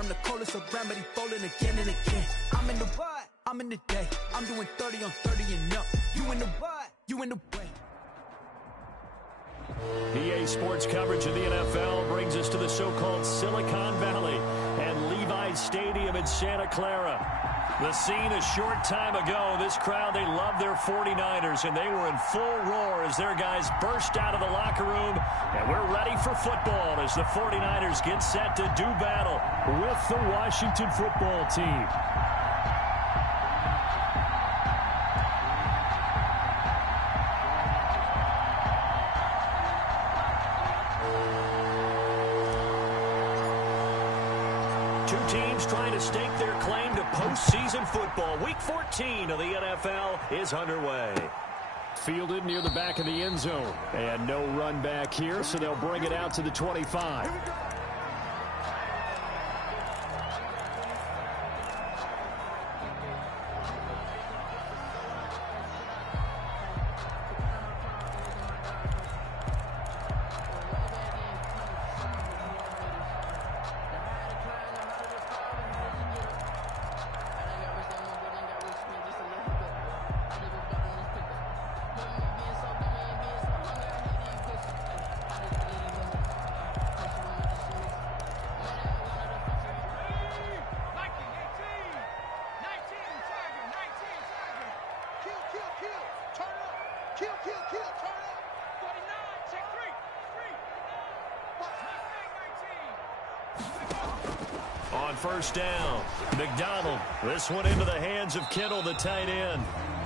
I'm the coldest around, but he falling again and again. I'm in the what? I'm in the day. I'm doing 30 on 30 and up. You in the what? You in the way. EA Sports coverage of the NFL brings us to the so-called Silicon Valley and Levi's Stadium in Santa Clara. The scene a short time ago, this crowd, they love their 49ers, and they were in full roar as their guys burst out of the locker room, and we're ready for football as the 49ers get set to do battle with the Washington football team. Two teams trying to stake their claim to postseason football. Week 14 of the NFL is underway. Fielded near the back of the end zone. And no run back here, so they'll bring it out to the 25. On first down, McDonald. This one into the hands of Kittle, the tight end.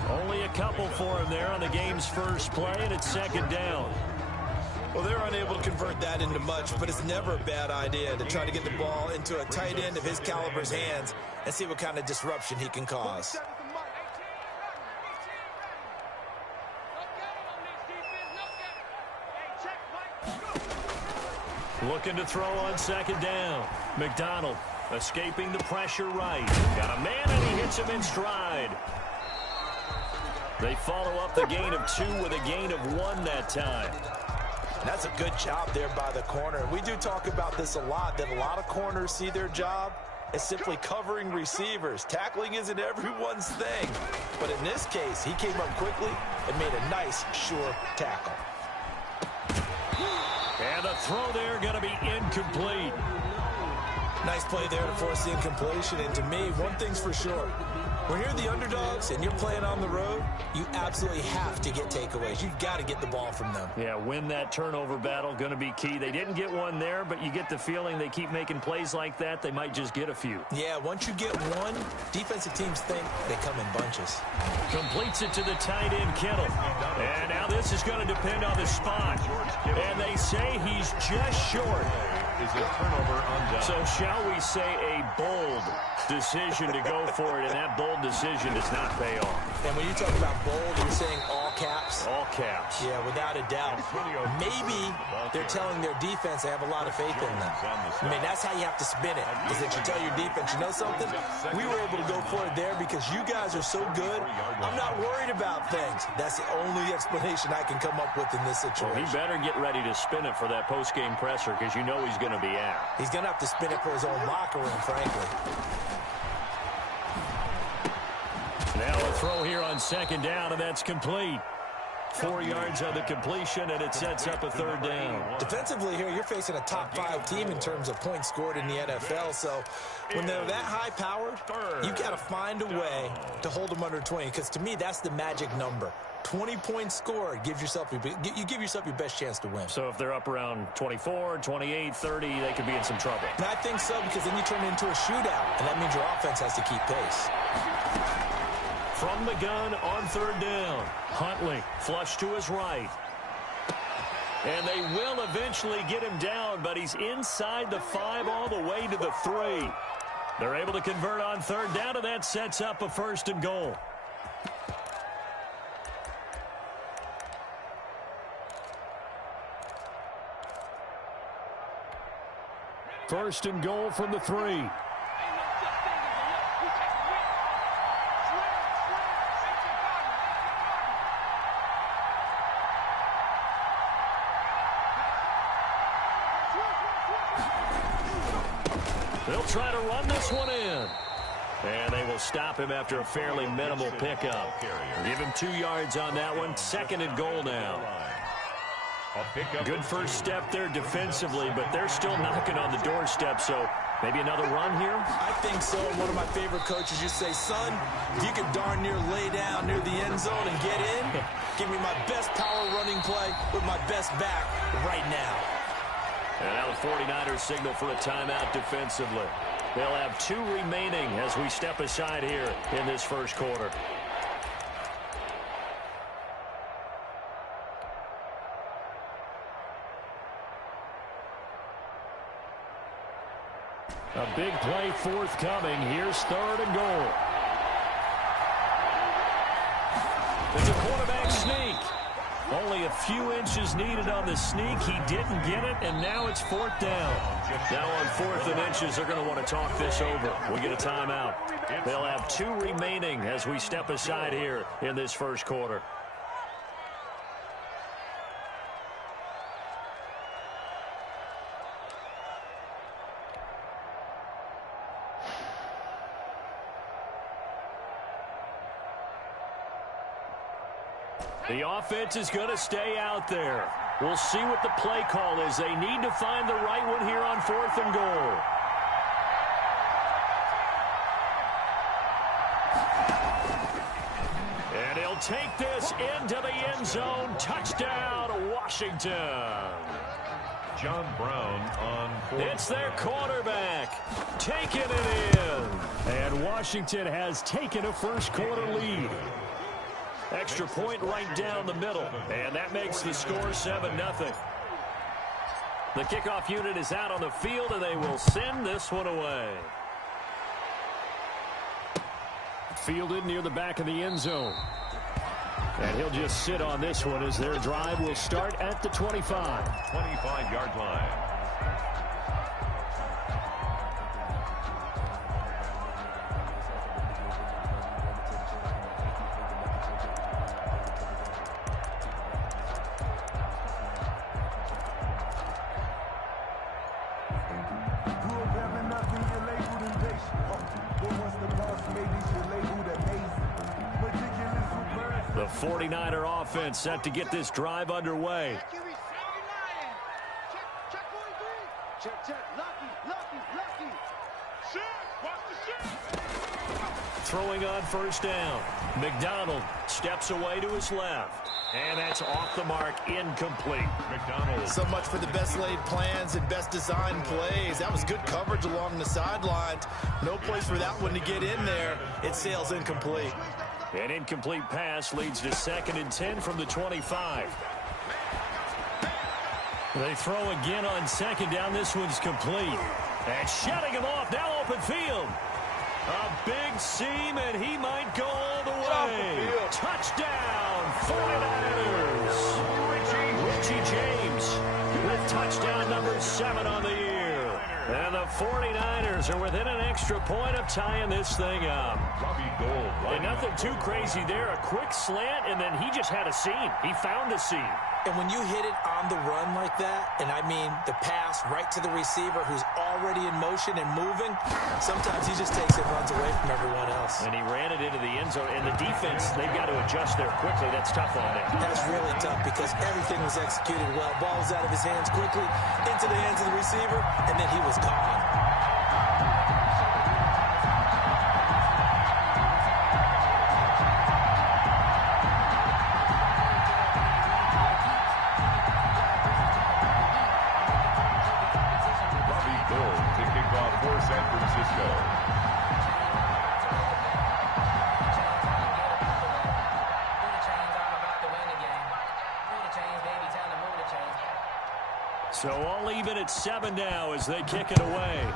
Only a couple for him there on the game's first play, and it's second down. Well, they're unable to convert that into much, but it's never a bad idea to try to get the ball into a tight end of his caliber's hands and see what kind of disruption he can cause. Looking to throw on second down. McDonald escaping the pressure right. Got a man, and he hits him in stride. They follow up the gain of 2 with a gain of 1 that time. That's a good job there by the corner. We do talk about this a lot, that a lot of corners see their job as simply covering receivers. Tackling isn't everyone's thing. But in this case, he came up quickly and made a nice, sure tackle. And the throw there going to be incomplete. Nice play there to force the incompletion. And to me, one thing's for sure. When you're the underdogs and you're playing on the road, you absolutely have to get takeaways. You've got to get the ball from them. Yeah, win that turnover battle, going to be key. They didn't get one there, but you get the feeling they keep making plays like that, they might just get a few. Yeah, once you get one, defensive teams think they come in bunches. Completes it to the tight end, Kittle. And now this is going to depend on the spot. And they say he's just short. Is a turnover undone. So shall we say a bold decision to go for it, and that bold decision does not pay off. And when you talk about bold, you're saying all caps? All caps. Yeah, without a doubt. Maybe they're telling their defense they have a lot of faith in them. I mean, that's how you have to spin it, is that you tell your defense, you know something? We were able to go for it there because you guys are so good. I'm not worried about things. That's the only explanation I can come up with in this situation. Well, he better get ready to spin it for that post-game presser because you know he's going to be out. He's going to have to spin it for his own locker room, frankly. Now a throw here on second down, and that's complete. 4 yards on the completion, and it sets up a third down. Defensively here, you're facing a top-5 team in terms of points scored in the NFL, so when they're that high-powered, you've got to find a way to hold them under 20, because to me, that's the magic number. 20 points scored, you give yourself your best chance to win. So if they're up around 24, 28, 30, they could be in some trouble. And I think so, because then you turn it into a shootout, and that means your offense has to keep pace. From the gun on third down. Huntley flush to his right. And they will eventually get him down, but he's inside the 5 all the way to the 3. They're able to convert on third down, and that sets up a first and goal. First and goal from the 3. They'll try to run this one in. And they will stop him after a fairly minimal pickup. Give him 2 yards on that one. 2nd and goal now. Good first step there defensively, but they're still knocking on the doorstep, so maybe another run here? I think so. One of my favorite coaches used to say, son, if you can darn near lay down near the end zone and get in, give me my best power running play with my best back right now. And now the 49ers signal for a timeout defensively. They'll have 2 remaining as we step aside here in this first quarter. A big play forthcoming. Here's 3rd and goal. It's a quarterback sneak. Only a few inches needed on the sneak. He didn't get it, and now it's 4th down. Now on 4th and inches, they're going to want to talk this over. We get a timeout. They'll have 2 remaining as we step aside here in this first quarter. The offense is going to stay out there. We'll see what the play call is. They need to find the right one here on 4th and goal. And he'll take this into the end zone. Touchdown, Washington. John Brown on 4th. It's their quarterback taking it in. And Washington has taken a first quarter lead. Extra point right down the middle, and that makes the score 7-0. The kickoff unit is out on the field, and they will send this one away. Fielded near the back of the end zone. And he'll just sit on this one as their drive will start at the 25. 25-yard line. The 49er offense set to get this drive underway. Throwing on 1st down. McDonald steps away to his left. And that's off the mark, incomplete. McDonald. So much for the best laid plans and best designed plays. That was good coverage along the sidelines. No place for that one to get in there. It sails incomplete. An incomplete pass leads to 2nd and 10 from the 25. They throw again on 2nd down. This one's complete. And shutting him off, now open field. A big seam, and he might go all the way. Touchdown, 49ers. Richie James with touchdown number 7 on the year. And the 49ers are within an extra point of tying this thing up. And nothing too crazy there. A quick slant, and then he just had a seam. He found a seam. And when you hit it on the run like that, and I mean the pass right to the receiver who's already in motion and moving, sometimes he just takes it and runs away from everyone else. And he ran it into the end zone. And the defense, they've got to adjust there quickly. That's tough on them. That's really tough because everything was executed well. Ball was out of his hands quickly, into the hands of the receiver, and then he was gone. San Francisco. So all even at 7 now as they kick it away.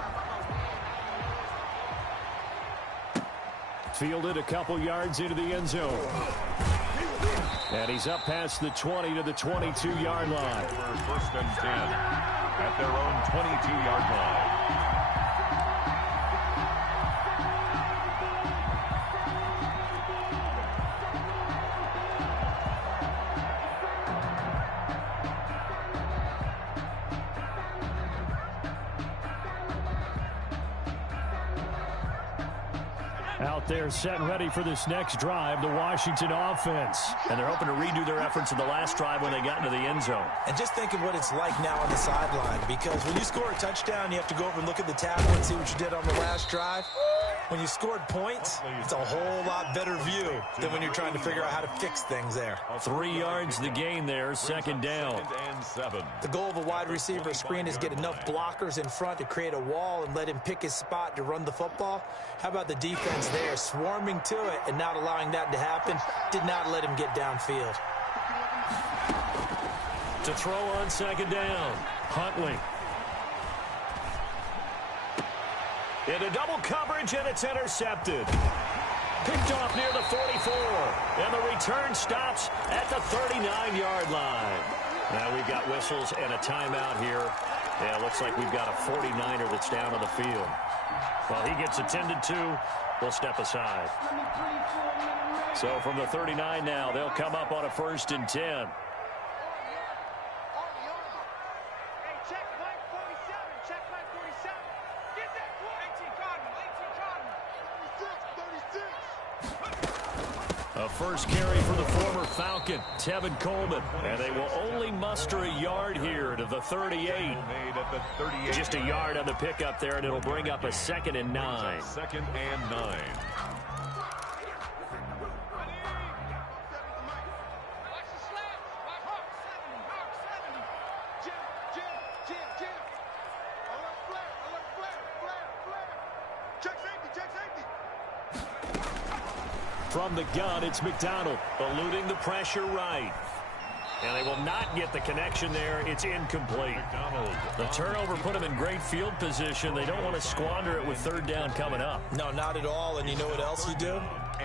Fielded a couple yards into the end zone. And he's up past the 20 to the 22-yard line. 1st and 10 at their own 22-yard line. Out there set and ready for this next drive, the Washington offense. And they're hoping to redo their efforts in the last drive when they got into the end zone. And just think of what it's like now on the sideline, because when you score a touchdown, you have to go over and look at the tablet and see what you did on the last drive. When you scored points, it's a whole lot better view than when you're trying to figure out how to fix things there. 3 yards the gain there, second down. The goal of a wide receiver screen is get enough blockers in front to create a wall and let him pick his spot to run the football. How about the defense there, swarming to it and not allowing that to happen? Did not let him get downfield. To throw on second down, Huntley. Into double coverage, and it's intercepted. Picked off near the 44, and the return stops at the 39-yard line. Now we've got whistles and a timeout here. Yeah, it looks like we've got a 49er that's down on the field. Well, he gets attended to. We'll step aside. So from the 39 now, they'll come up on a 1st and 10. A first carry for the former Falcon, Tevin Coleman. And they will only muster a yard here to the 38. Just a yard on the pickup there, and it'll bring up a 2nd and 9. 2nd and 9. From the gun, it's McDonald, eluding the pressure right. And they will not get the connection there. It's incomplete. The turnover put them in great field position. They don't want to squander it with 3rd down coming up. No, not at all. And you know what else you do?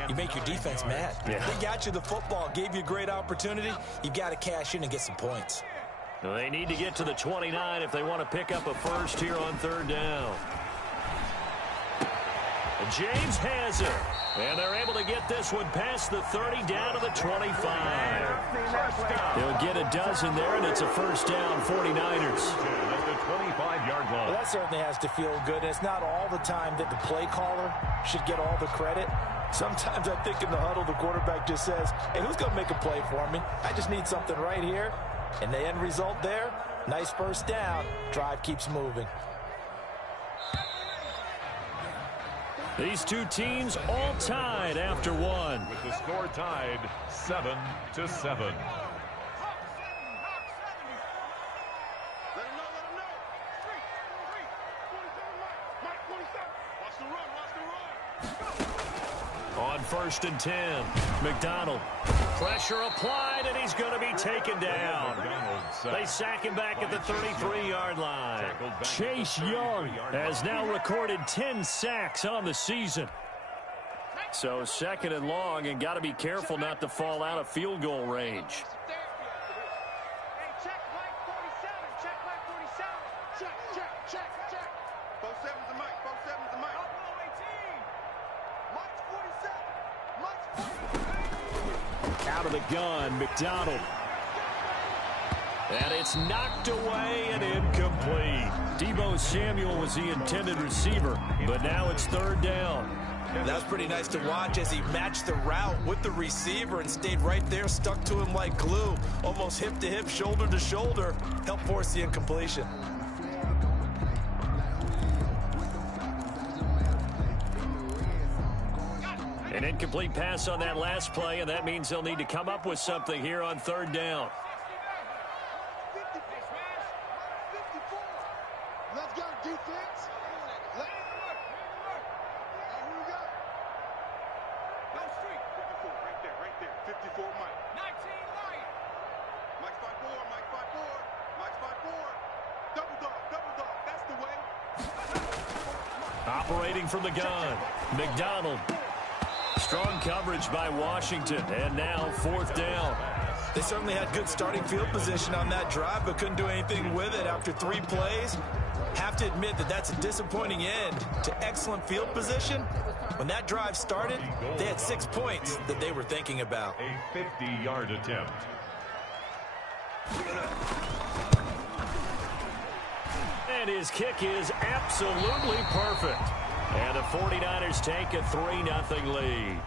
You make your defense mad. Yeah. They got you the football, gave you a great opportunity. You've got to cash in and get some points. Well, they need to get to the 29 if they want to pick up a first here on 3rd down. And James has it. And they're able to get this one past the 30 down to the 25. They'll get a dozen there, and it's a 1st down, 49ers. At the 25-yard line. Well, that certainly has to feel good. And it's not all the time that the play caller should get all the credit. Sometimes I think in the huddle, the quarterback just says, hey, who's going to make a play for me? I just need something right here. And the end result there, nice 1st down. Drive keeps moving. These two teams all tied after one. With the score tied 7-7. On 1st and 10, McDonald. Pressure applied, and he's going to be taken down. They sack him back at the 33-yard line. Chase Young has now recorded 10 sacks on the season. So 2nd and long, and got to be careful not to fall out of field goal range. Out of the gun, McDonald. And it's knocked away and incomplete. Deebo Samuel was the intended receiver, but now it's 3rd down. That was pretty nice to watch as he matched the route with the receiver and stayed right there, stuck to him like glue, almost hip to hip, shoulder to shoulder, helped force the incompletion. An incomplete pass on that last play, and that means they'll need to come up with something here on 3rd down. Let's go, defense. Here we go. No street. 54, right there. 54, Mike. 19, Mike. Mike 5-4, Mike 5-4. Mike 5-4. Double dog. That's the way. Operating from the gun, McDonald. Strong coverage by Washington, and now 4th down. They certainly had good starting field position on that drive, but couldn't do anything with it after 3 plays. Have to admit that that's a disappointing end to excellent field position. When that drive started, they had 6 points that they were thinking about. A 50-yard attempt. And his kick is absolutely perfect. And the 49ers take a 3-0 lead.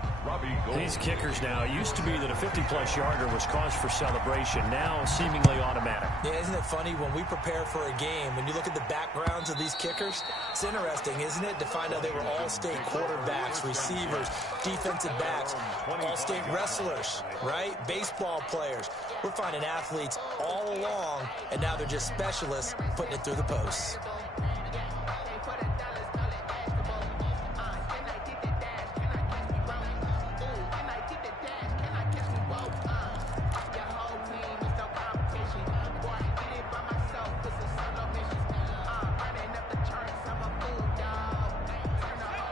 These kickers now, it used to be that a 50-plus yarder was cause for celebration. Now seemingly automatic. Yeah, isn't it funny when we prepare for a game, when you look at the backgrounds of these kickers, it's interesting, isn't it, to find out they were all-state quarterbacks, receivers, defensive backs, all-state wrestlers, right? Baseball players. We're finding athletes all along, and now they're just specialists putting it through the posts.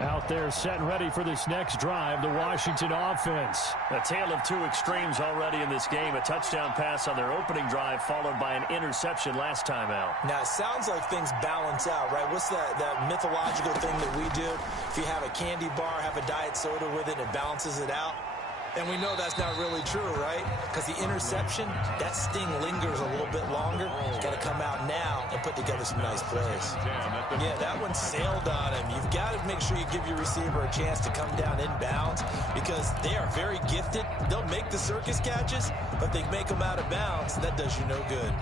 Out there set and ready for this next drive, the Washington offense. A tale of two extremes already in this game. A touchdown pass on their opening drive followed by an interception last time out. Now, it sounds like things balance out, right? What's that mythological thing that we do? If you have a candy bar, have a diet soda with it, it balances it out. And we know that's not really true, right? Because the interception, that sting lingers a little bit longer. Got to come out now and put together some nice plays. Yeah, that one sailed on him. You've got to make sure you give your receiver a chance to come down inbounds because they are very gifted. They'll make the circus catches, but they make them out of bounds. That does you no good.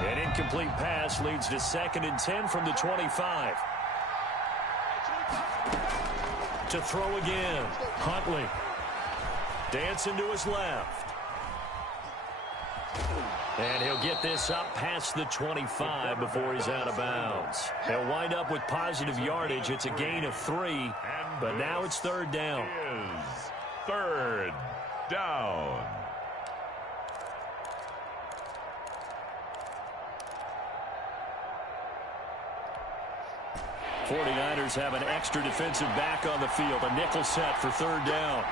An incomplete pass leads to 2nd and 10 from the 25. To throw again. Huntley. Dancing to his left. And he'll get this up past the 25 before he's out of bounds. He'll wind up with positive yardage. It's a gain of 3, but now it's 3rd down. Is 3rd down. 49ers have an extra defensive back on the field. A nickel set for 3rd down.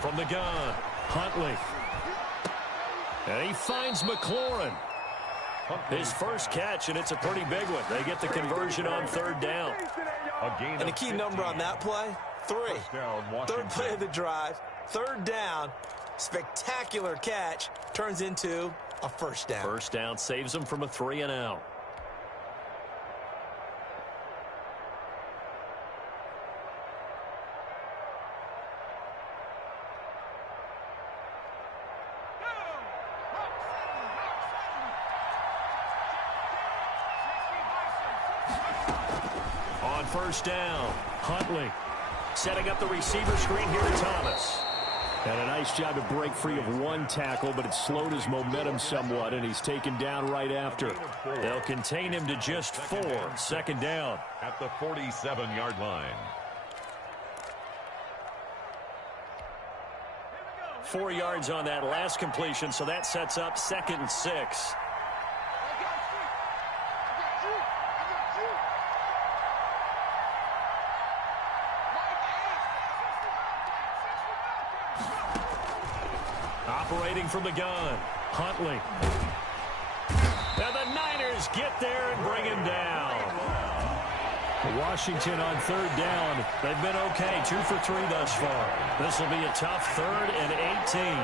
From the gun, Huntley. And he finds McLaurin. His first catch, and it's a pretty big one. They get the conversion on 3rd down. And the key number on that play? 3. 3rd play of the drive, 3rd down, spectacular catch, turns into a 1st down. 1st down saves them from a 3-and-out. On 1st down, Huntley. Setting up the receiver screen here to Thomas. And a nice job to break free of one tackle, but it slowed his momentum somewhat, and he's taken down right after. They'll contain him to just 4. 2nd down. At the 47-yard line. 4 yards on that last completion, so that sets up 2nd and 6. Operating from the gun, Huntley. And the Niners get there and bring him down. Washington on 3rd down. They've been okay, 2 for 3 thus far. This will be a tough 3rd and 18.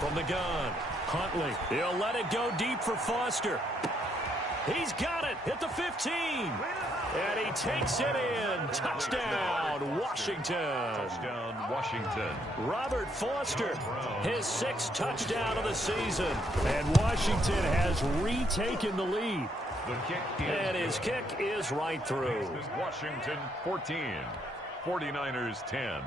From the gun, Huntley. He'll let it go deep for Foster. He's got it at the 15. And he takes it in. Touchdown, Washington. Touchdown, Washington. Robert Foster, his 6th touchdown of the season. And Washington has retaken the lead. The kick and his kick is right through. Washington 14, 49ers 10.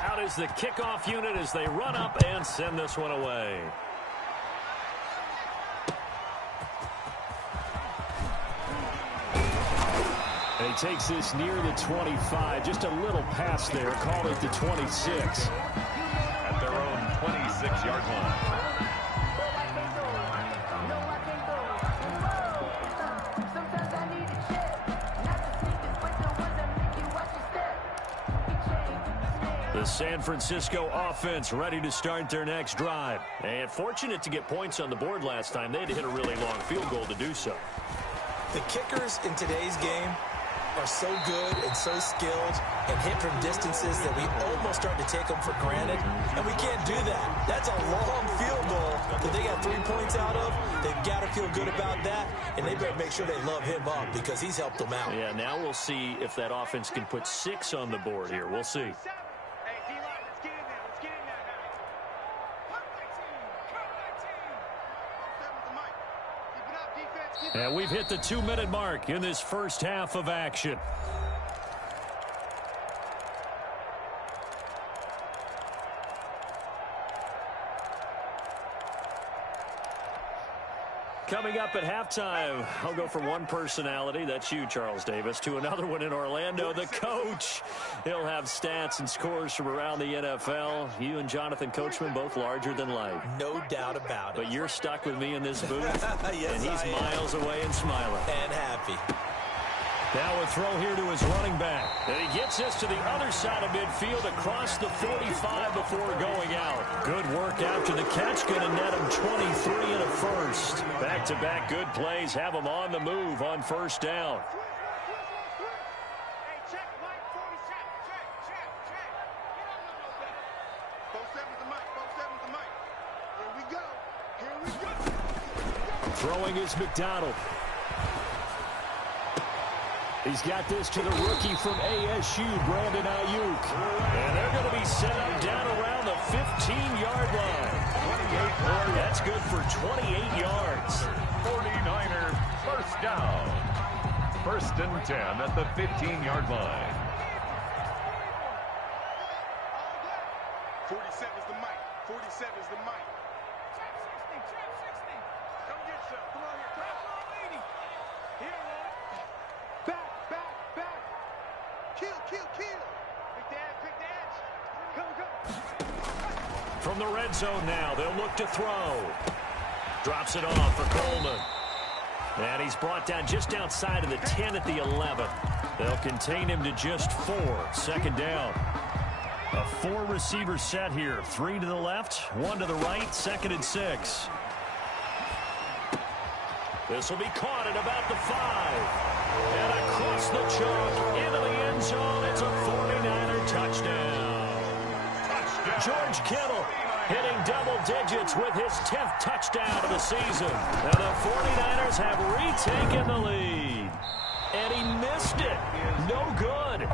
Out is the kickoff unit as they run up and send this one away. And he takes this near the 25. Just a little pass there. Call it the 26. At their own 26-yard line. San Francisco offense ready to start their next drive. And fortunate to get points on the board last time. They had to hit a really long field goal to do so. The kickers in today's game are so good and so skilled and hit from distances that we almost start to take them for granted, and we can't do that. That's a long field goal that they got 3 points out of. They've got to feel good about that, and they better make sure they love him up because he's helped them out. Yeah, now we'll see if that offense can put 6 on the board here. We'll see. And we've hit the 2-minute mark in this first half of action. Coming up at halftime, I'll go from one personality, that's you, Charles Davis, to another one in Orlando, the coach. He'll have stats and scores from around the NFL. You and Jonathan Coachman, both larger than life. No doubt about it. But you're stuck with me in this booth, yes, and he's miles away and smiling. And happy. Now a throw here to his running back. And he gets this to the other side of midfield across the 45 before going out. Good work after the catch. Going to net him 23 and a first. Back-to-back good plays have him on the move on first down. Throwing is McDonald. He's got this to the rookie from ASU, Brandon Ayuk. And they're going to be set up down around the 15-yard line. That's good for 28 yards. 49er first down. 1st and 10 at the 15-yard line. 47 is the mic. 47 is the mic. Trap 60. Come get some. Come on here. Trap on, lady. Here, man. Back. Kill. Quick dash. Go. From the red zone now, they'll look to throw. Drops it off for Coleman. And he's brought down just outside of the 10 at the 11. They'll contain him to just 4. 2nd down. A 4-receiver set here. 3 to the left, 1 to the right, 2nd and 6. This will be caught at about the 5. And across the chalk, into the end zone, it's a 49er touchdown. George Kittle hitting double digits with his 10th touchdown of the season. And the 49ers have retaken the lead. And he missed it. No good.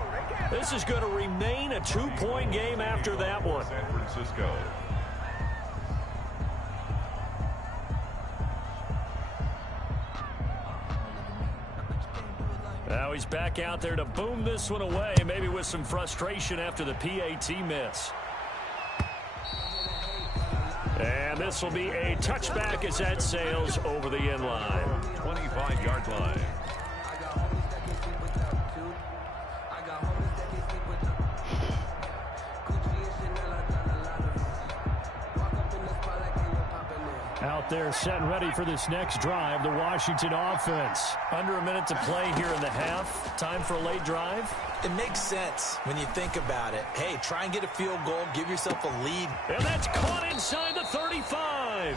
This is going to remain a 2-point game after that one. San Francisco. Now he's back out there to boom this one away, maybe with some frustration after the PAT miss. And this will be a touchback as that sails over the end line. 25-yard line. Out there set and ready for this next drive, the Washington offense. Under a minute to play here in the half. Time for a late drive. It makes sense when you think about it. Hey, try and get a field goal, give yourself a lead. And that's caught inside the 35.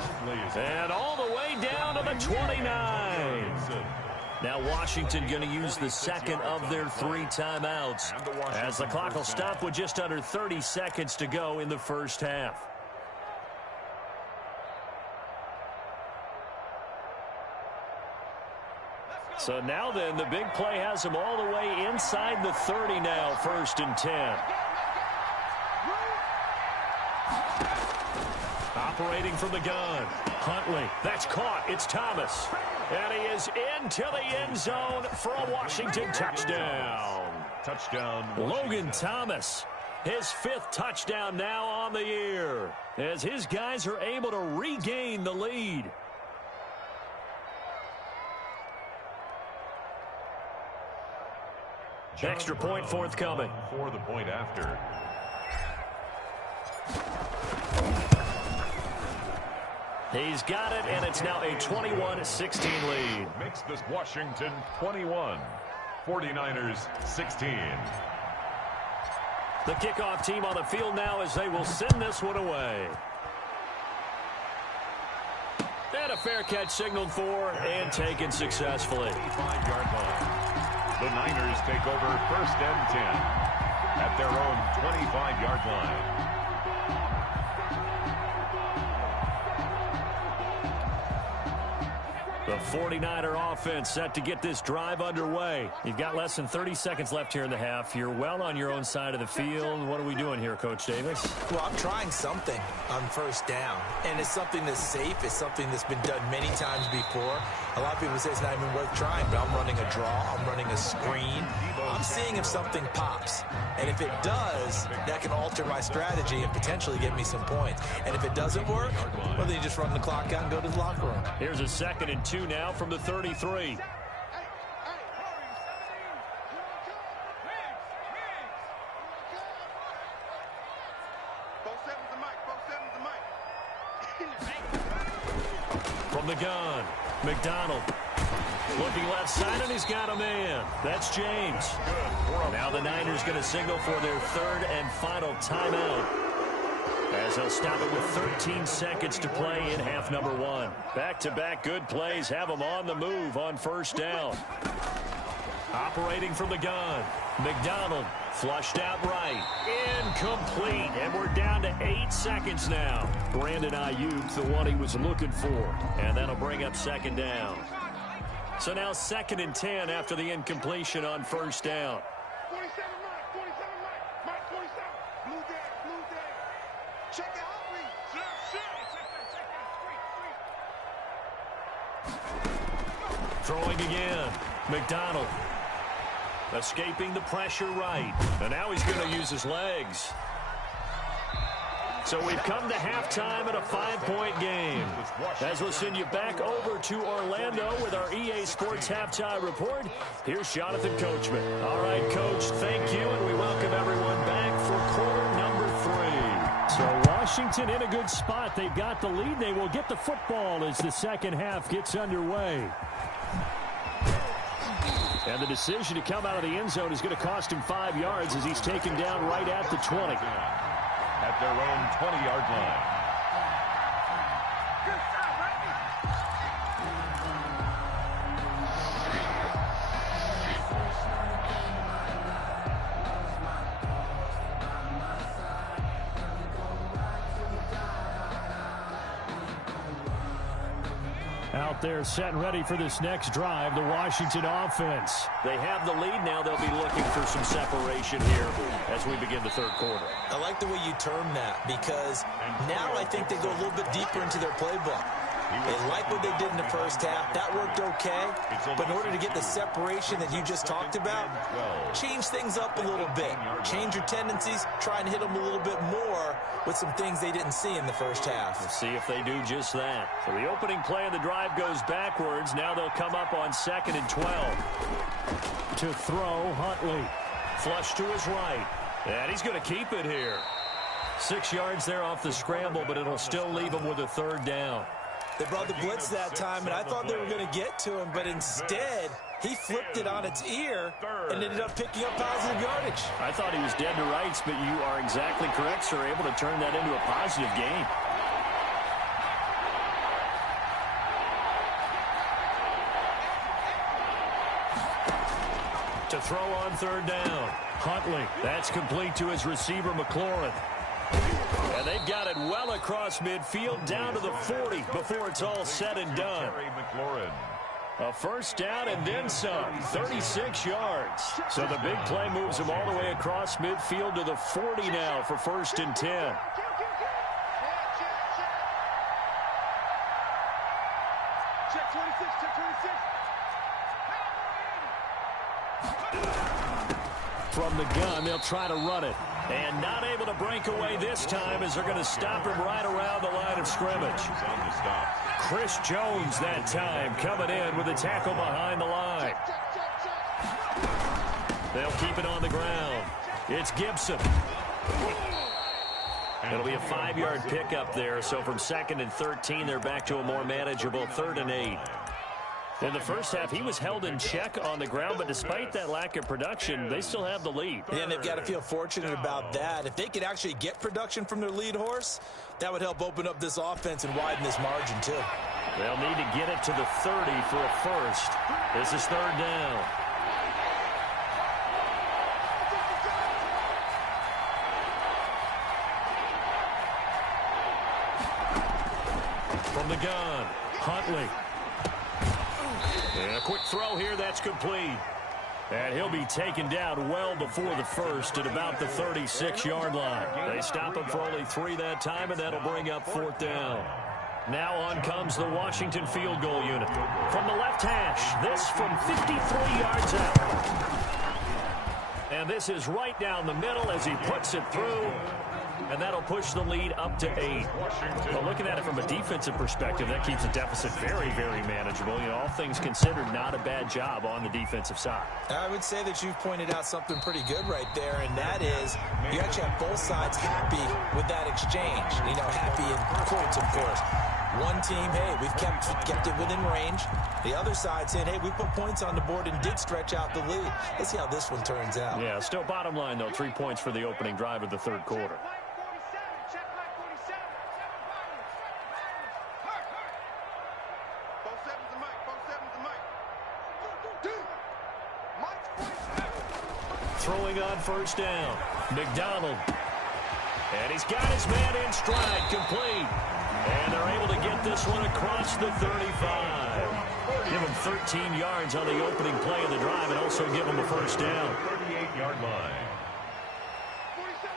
And all the way down to the 29. Now Washington going to use the second of their 3 timeouts, as the clock will stop with just under 30 seconds to go in the first half. So now then, the big play has him all the way inside the 30 now, 1st and 10. Operating from the gun. Huntley, that's caught. It's Thomas. And he is into the end zone for a Washington touchdown. Touchdown, Logan Thomas, his 5th touchdown now on the year, as his guys are able to regain the lead. Extra point forthcoming. For the point after. He's got it, and it's now a 21-16 lead. Makes this Washington 21. 49ers 16. The kickoff team on the field now as they will send this one away. And a fair catch signaled for and taken successfully. 25-yard line. The Niners take over 1st and 10 at their own 25-yard line. The 49er offense set to get this drive underway. You've got less than 30 seconds left here in the half. You're well on your own side of the field. What are we doing here, Coach Davis? Well, I'm trying something on 1st down, and it's something that's safe. It's something that's been done many times before. A lot of people say it's not even worth trying, but I'm running a draw. I'm running a screen. I'm seeing if something pops, and if it does, that can alter my strategy and potentially get me some points. And if it doesn't work, well, then you just run the clock out and go to the locker room. Here's a 2nd and 2 now from the 33. From the gun, McDonald. Looking left side, and he's got a man. That's James. Now the Niners going to signal for their 3rd and final timeout, as they'll stop it with 13 seconds to play in half number 1. Back-to-back good plays have them on the move on 1st down. Operating from the gun, McDonald flushed out right. Incomplete, and we're down to 8 seconds now. Brandon Ayuk, the one he was looking for, and that'll bring up 2nd down. So now 2nd and 10 after the incompletion on 1st down. 47 Mike, 47. Blue day. Check the outreach. Check. Throwing again. McDonald. Escaping the pressure right. And now he's going to use his legs. So we've come to halftime at a 5-point game. As we'll send you back over to Orlando with our EA Sports Halftime Report, here's Jonathan Coachman. All right, Coach, thank you, and we welcome everyone back for quarter number 3. So Washington in a good spot. They've got the lead. They will get the football as the second half gets underway. And the decision to come out of the end zone is going to cost him 5 yards as he's taken down right at the 20. At their own 20-yard line. Out there set and ready for this next drive, the Washington offense. They have the lead now. They'll be looking for some separation here as we begin the 3rd quarter. I like the way you term that, because now I think they go a little bit deeper into their playbook. They like what they did in the 1st half. That worked okay. But in order to get the separation that you just talked about, change things up a little bit. Change your tendencies. Try and hit them a little bit more with some things they didn't see in the 1st half. We'll see if they do just that. So the opening play of the drive goes backwards. Now they'll come up on 2nd and 12. To throw, Huntley. Flush to his right. And he's going to keep it here. 6 yards there off the scramble, but it'll still leave him with a 3rd down. They brought the blitz that time, and I thought they were going to get to him, but instead, he flipped it on its ear and ended up picking up positive yardage. I thought he was dead to rights, but you are exactly correct, sir. Able to turn that into a positive gain. To throw on 3rd down. Huntley. That's complete to his receiver, McLaurin. And they've got it well across midfield down to the 40 before it's all said and done. A 1st down and then some. 36 yards. So the big play moves them all the way across midfield to the 40 now for 1st and 10. Check 26, check 26. From the gun, they'll try to run it. And not able to break away this time as they're going to stop him right around the line of scrimmage. Chris Jones that time coming in with a tackle behind the line. They'll keep it on the ground. It's Gibson. It'll be a 5-yard pickup there. So from 2nd and 13, they're back to a more manageable 3rd and 8. In the first half, he was held in check on the ground, but despite that lack of production, they still have the lead. Yeah, and they've got to feel fortunate about that. If they could actually get production from their lead horse, that would help open up this offense and widen this margin, too. They'll need to get it to the 30 for a first. This is third down. From the gun, Huntley. And a quick throw here, that's complete. And he'll be taken down well before the first at about the 36-yard line. They stop him for only 3 that time, and that'll bring up fourth down. Now on comes the Washington field goal unit. From the left hash, this from 53 yards out. And this is right down the middle as he puts it through. And that'll push the lead up to 8. But looking at it from a defensive perspective, that keeps the deficit very, very manageable. You know, all things considered, not a bad job on the defensive side. I would say that you've pointed out something pretty good right there, and that is you actually have both sides happy with that exchange. You know, happy in quotes, of course. One team, hey, we've kept it within range. The other side saying, hey, we put points on the board and did stretch out the lead. Let's see how this one turns out. Yeah, still bottom line, though, 3 points for the opening drive of the third quarter. Throwing on first down, McDonald. And he's got his man in stride, complete. And they're able to get this one across the 35. Give him 13 yards on the opening play of the drive and also give him a first down. 38-yard line. 47,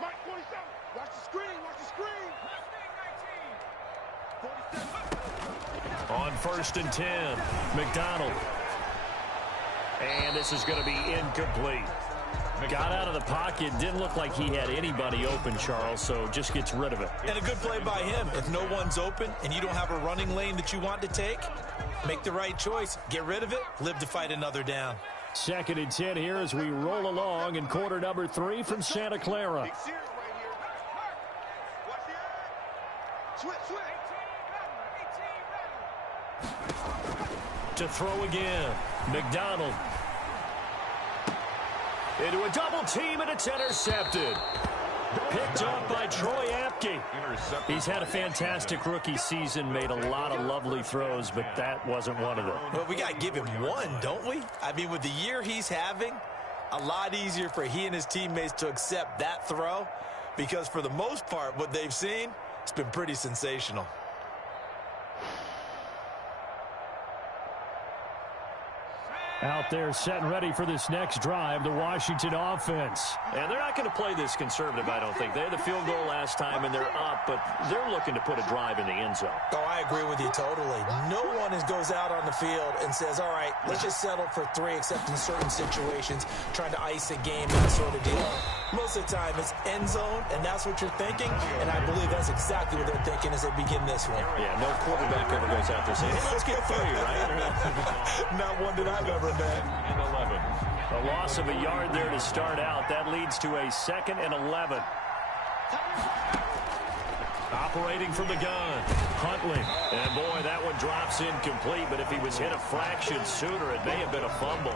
Mike, 47. Watch the screen, watch the screen. 47. On first and 10, McDonald. And this is going to be incomplete. Got out of the pocket. Didn't look like he had anybody open, Charles, so just gets rid of it. And a good play by him. If no one's open and you don't have a running lane that you want to take, make the right choice. Get rid of it. Live to fight another down. Second and 10 here as we roll along in quarter number 3 from Santa Clara. To throw again, McDonald. Into a double team, and it's intercepted. Picked up by Troy Apke. He's had a fantastic rookie season, made a lot of lovely throws, but that wasn't one of them. Well, we got to give him one, don't we? I mean, with the year he's having, a lot easier for he and his teammates to accept that throw because for the most part, what they've seen, it's been pretty sensational. Out there set and ready for this next drive, the Washington offense. And they're not going to play this conservative, I don't think. They had the field goal last time, and they're up, but they're looking to put a drive in the end zone. Oh, I agree with you totally. No one goes out on the field and says, all right, let's just settle for 3, except in certain situations, trying to ice a game, that sort of deal. Most of the time, it's end zone, and that's what you're thinking, and I believe that's exactly what they're thinking as they begin this one. Yeah, no quarterback ever goes out there saying, hey, let's get 3, right? Not one that I've ever met. And 11. A loss of a yard there to start out. That leads to a 2nd and 11. Operating from the gun, Huntley. And boy, that one drops incomplete, but if he was hit a fraction sooner, it may have been a fumble.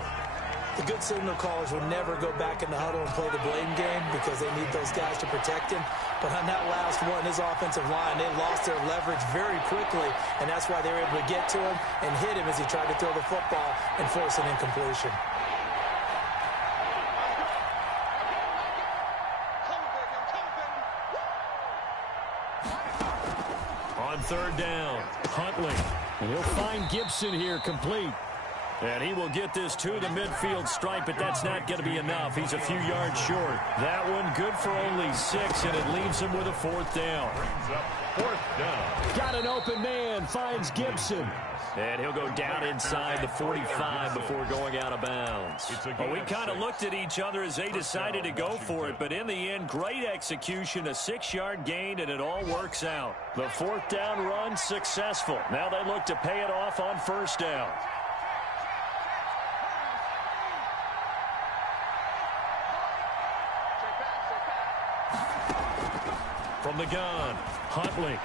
The good signal callers would never go back in the huddle and play the blame game because they need those guys to protect him. But on that last one, his offensive line, they lost their leverage very quickly, and that's why they were able to get to him and hit him as he tried to throw the football and force an incompletion. On third down, Huntley. He'll find Gibson here, complete. And he will get this to the midfield stripe, but that's not going to be enough. He's a few yards short. That one good for only 6, and it leaves him with a 4th down. Fourth down. Got an open man, finds Gibson. And he'll go down inside the 45 before going out of bounds. Well, we kind of looked at each other as they decided to go for it, but in the end, great execution, a 6-yard gain, and it all works out. The 4th down run successful. Now they look to pay it off on first down. From the gun, Huntley.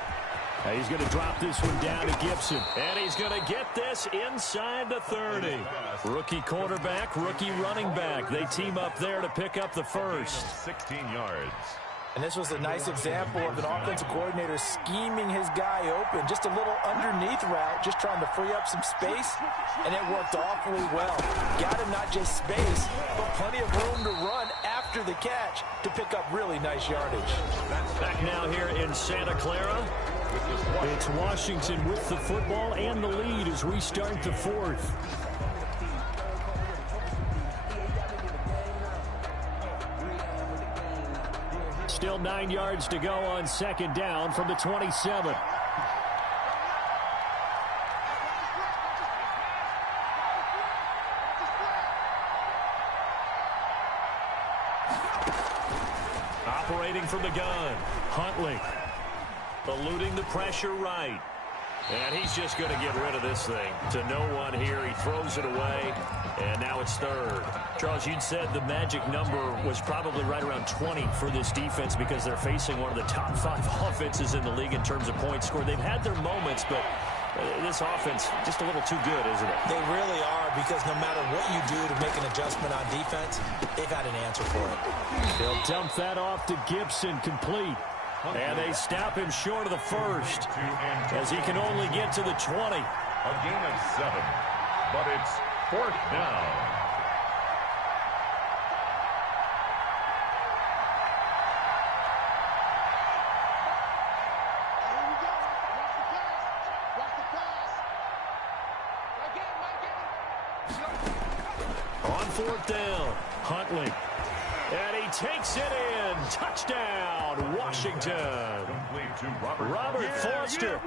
He's going to drop this one down to Gibson. And he's going to get this inside the 30. Rookie quarterback, rookie running back. They team up there to pick up the first. 16 yards. And this was a nice example of an offensive coordinator scheming his guy open. Just a little underneath route, just trying to free up some space, and it worked awfully well. Got him not just space, but plenty of room to run after the catch to pick up really nice yardage. Back now here in Santa Clara. It's Washington with the football and the lead as we start the fourth. Still 9 yards to go on second down from the 27. Operating from the gun, Huntley. Eluding the pressure right. And he's just going to get rid of this thing to no one here. He throws it away, and now it's third. Charles, you'd said the magic number was probably right around 20 for this defense because they're facing one of the top 5 offenses in the league in terms of points scored. They've had their moments, but this offense just a little too good, isn't it? They really are, because no matter what you do to make an adjustment on defense, they got an answer for it. They'll dump that off to Gibson, complete. And they stop him short of the first as he can only get to the 20. A gain of 7, but it's fourth down. On fourth down, Huntley. And he takes it in. Touchdown, Washington. Robert Foster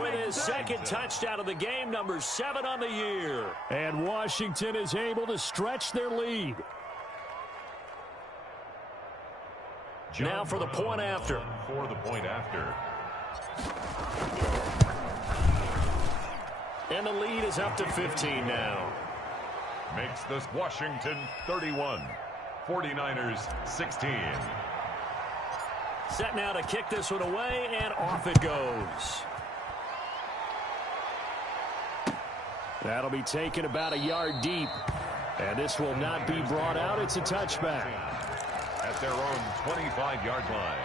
with his second touchdown of the game, number 7 on the year. And Washington is able to stretch their lead. Now for the point after. For the point after. And the lead is up to 15 now. Makes this Washington 31. 49ers 16. Set now to kick this one away, and off it goes. That'll be taken about a yard deep. And this will not be brought out. It's a touchback. At their own 25-yard line.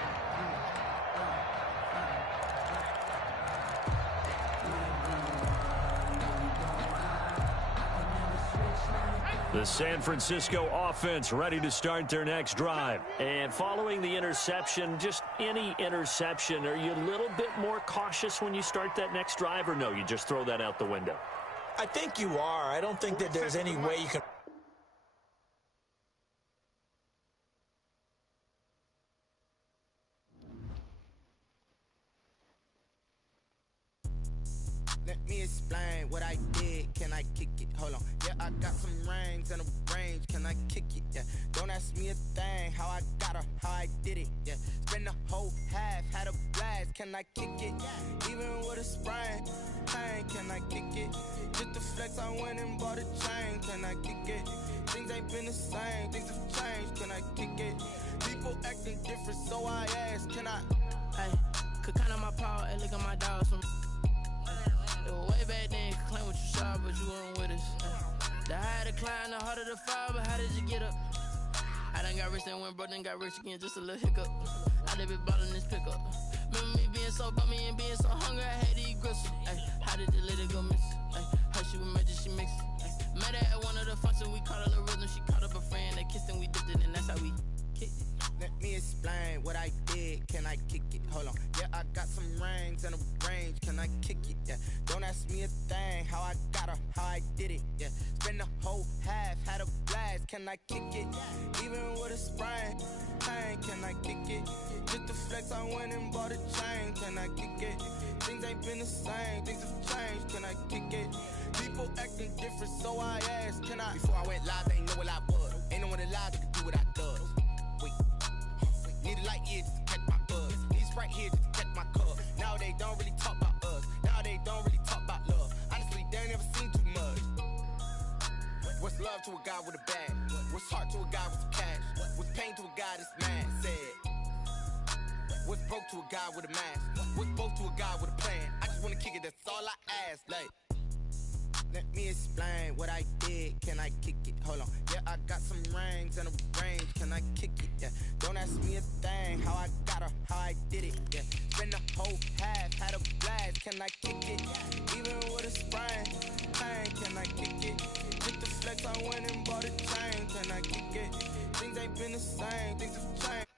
The San Francisco offense ready to start their next drive. And following the interception, just any interception, are you a little bit more cautious when you start that next drive, or no, you just throw that out the window? I think you are. I don't think that there's any way you can... Let me explain what I did. Can I kick it? Hold on. Yeah, I got some rings and a range. Can I kick it? Yeah. Don't ask me a thing. How I got her, how I did it. Yeah. Spend the whole half, had a blast. Can I kick it? Even with a sprain. Pain, can I kick it? Just the flex, I went and bought a chain. Can I kick it? Things ain't been the same. Things have changed. Can I kick it? People acting different, so I ask. Can I? Hey, could count on my power and look at my dogs from. Way back then, could claim what you saw, but you weren't with us. The higher the climb, the harder the fall, but how did you get up? I done got rich and went broke, then got rich again, just a little hiccup. I done been ballin' this pickup. Remember me being so bummy and being so hungry, I had to eat gristle. Ay, how did the lady go miss? Ay, how she was magic, she mixed. Met her at one of the functions, we caught her the rhythm, she caught up a friend, they kissed and we dipped it, and that's how we kicked it. Let me explain what I did. Can I kick it? Hold on. Yeah, I got some rings and a range. Can I kick it? Yeah. Don't ask me a thing. How I got her, how I did it. Yeah. Spend the whole half, had a blast. Can I kick it? Even with a sprain. Pain, can I kick it? Just the flex, I went and bought a chain. Can I kick it? Things ain't been the same. Things have changed. Can I kick it? People acting different, so I asked. Can I? Before I went live, they ain't know what I was. Ain't no one alive that could do what I does. Wait. Need a light here just to catch my buzz. Need Sprite here just to catch my cup. Now they don't really talk about us. Now they don't really talk about love. Honestly, they ain't never seen too much. What's love to a guy with a bag? What's heart to a guy with some cash? What's pain to a guy that's mad? Said. What's broke to a guy with a mask? What's broke to a guy with a plan? I just wanna kick it, that's all I ask. Like, let me explain what I did. Can I kick it? Hold on. Yeah, I got some rings and a range. Can I kick it? Yeah. Don't ask me a thing. How I got her, how I did it. Yeah. Spend the whole half, had a blast. Can I kick it? Even with a sprain, pain. Can I kick it? Took the flex, I went and bought a chain. Can I kick it? Things ain't been the same. Things have changed.